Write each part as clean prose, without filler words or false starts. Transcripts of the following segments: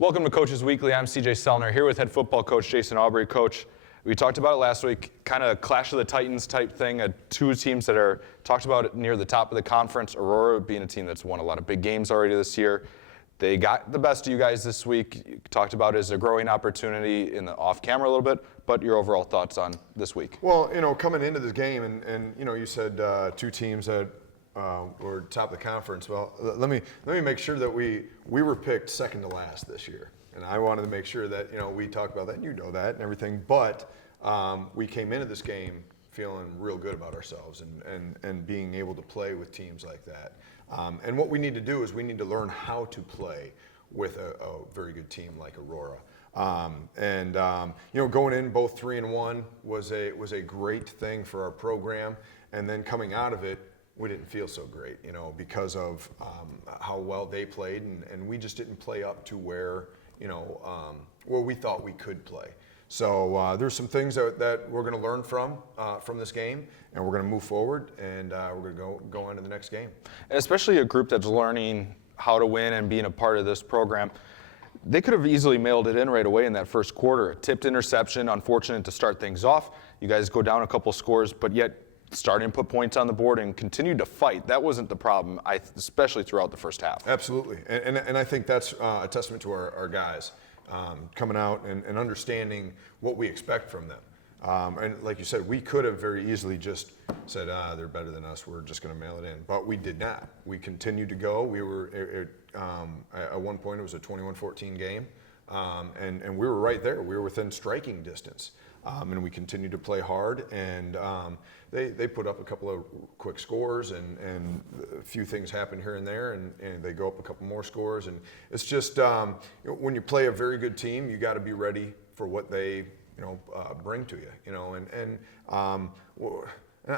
Welcome to Coaches Weekly. I'm CJ Sellner here with head football coach Jason Aubry. Coach, we talked about it last week, kind of clash of the titans type thing. Two teams that are talked about near the top of the conference. Aurora being a team that's won a lot of big games already this year. They got the best of you guys this week. You talked about it as a growing opportunity in the off camera a little bit, but your overall thoughts on this week? Well, coming into this game, and you said two teams that were top of the conference. Well, let me make sure that we were picked second to last this year, and I wanted to make sure that we talked about that, and you know that and everything. But we came into this game feeling real good about ourselves and being able to play with teams like that. And what we need to do is we need to learn how to play with a very good team like Aurora. Going in both 3-1 was a great thing for our program, and then coming out of it, we didn't feel so great, because of how well they played, and we just didn't play up to where we thought we could play. So there's some things that we're going to learn from this game, and we're going to move forward, and we're going to go on to the next game. And especially a group that's learning how to win and being a part of this program. They could have easily mailed it in right away in that first quarter. A tipped interception, unfortunate to start things off. You guys go down a couple scores, but yet starting to put points on the board and continue to fight. That wasn't the problem, especially throughout the first half. Absolutely, and I think that's a testament to our guys coming out and understanding what we expect from them. And like you said, we could have very easily just said, they're better than us, we're just going to mail it in. But we did not. We continued to go. We were, at one point, it was a 21-14 game, and we were right there. We were within striking distance. And we continued to play hard, and they put up a couple of quick scores, and a few things happened here and there, and they go up a couple more scores. And it's just, when you play a very good team, you got to be ready for what they bring to you, and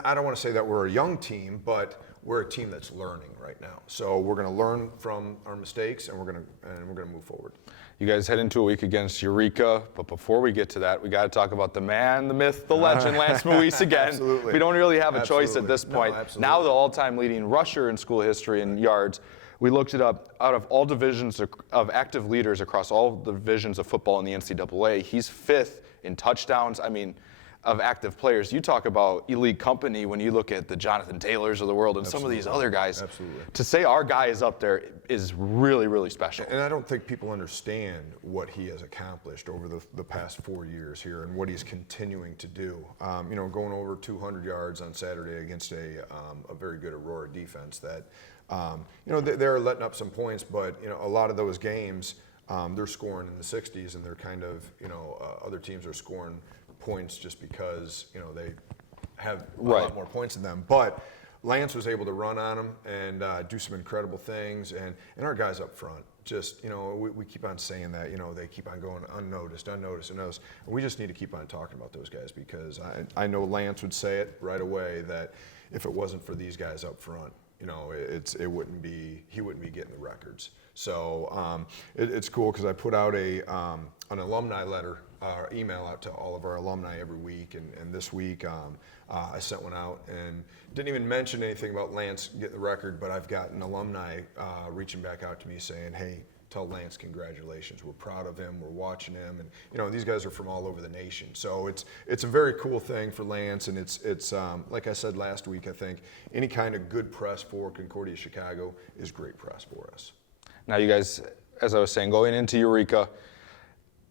I don't want to say that we're a young team, but we're a team that's learning right now. So we're going to learn from our mistakes, and we're going to move forward. You guys head into a week against Eureka, but before we get to that, we got to talk about the man, the myth, the legend, Lance Moise again. Absolutely. We don't really have a choice at this point. No, now the all-time leading rusher in school history in yards. We looked it up. Out of all divisions of active leaders across all divisions of football in the NCAA, he's fifth in touchdowns. I mean, of active players. You talk about elite company when you look at the Jonathan Taylors of the world and some of these other guys. Absolutely. To say our guy is up there is really, really special. And I don't think people understand what he has accomplished over the past 4 years here and what he's continuing to do. Going over 200 yards on Saturday against a very good Aurora defense that, they're letting up some points, but, a lot of those games, they're scoring in the 60s, and they're kind of, other teams are scoring points just because they have a lot more points than them. But Lance was able to run on them and do some incredible things, and our guys up front just we keep on saying that they keep on going unnoticed. And we just need to keep on talking about those guys, because I know Lance would say it right away that if it wasn't for these guys up front, he wouldn't be getting the records. So it's cool, because I put out an alumni letter, email out to all of our alumni every week, and this week I sent one out and didn't even mention anything about Lance getting the record, but I've got an alumni reaching back out to me saying, hey, tell Lance congratulations, we're proud of him, we're watching him, and these guys are from all over the nation. So it's a very cool thing for Lance, and it's like I said last week, I think any kind of good press for Concordia Chicago is great press for us. Now you guys, as I was saying, going into Eureka,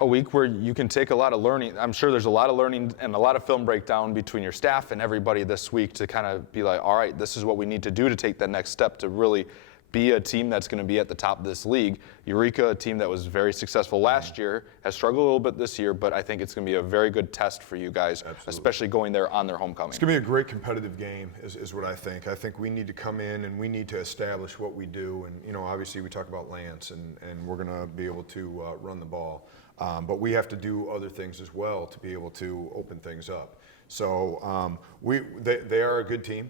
a week where you can take a lot of learning. I'm sure there's a lot of learning and a lot of film breakdown between your staff and everybody this week to kind of be like, all right, this is what we need to do to take that next step to really be a team that's going to be at the top of this league. Eureka, a team that was very successful last year, has struggled a little bit this year, but I think it's going to be a very good test for you guys, especially going there on their homecoming. It's going to be a great competitive game is what I think. I think we need to come in and we need to establish what we do. And, obviously we talk about Lance, and we're going to be able to run the ball. But we have to do other things as well to be able to open things up. So they are a good team.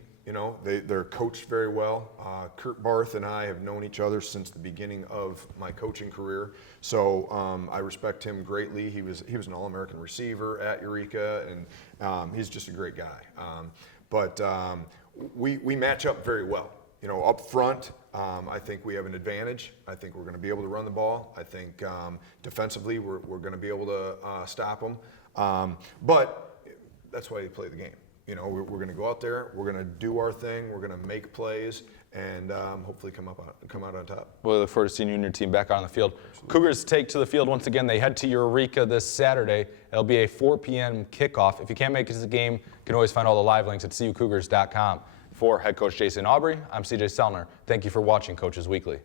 They're coached very well. Kurt Barth and I have known each other since the beginning of my coaching career. So I respect him greatly. He was an All-American receiver at Eureka, and he's just a great guy. But we match up very well. up front, I think we have an advantage. I think we're going to be able to run the ball. I think defensively we're going to be able to stop them. But that's why you play the game. We're going to go out there. We're going to do our thing. We're going to make plays and hopefully come out on top. Well, I look forward to seeing you and your team back on the field. Absolutely. Cougars take to the field once again. They head to Eureka this Saturday. It'll be a 4 p.m. kickoff. If you can't make it to the game, you can always find all the live links at cucougars.com. For head coach Jason Aubry, I'm CJ Sellner. Thank you for watching Coaches Weekly.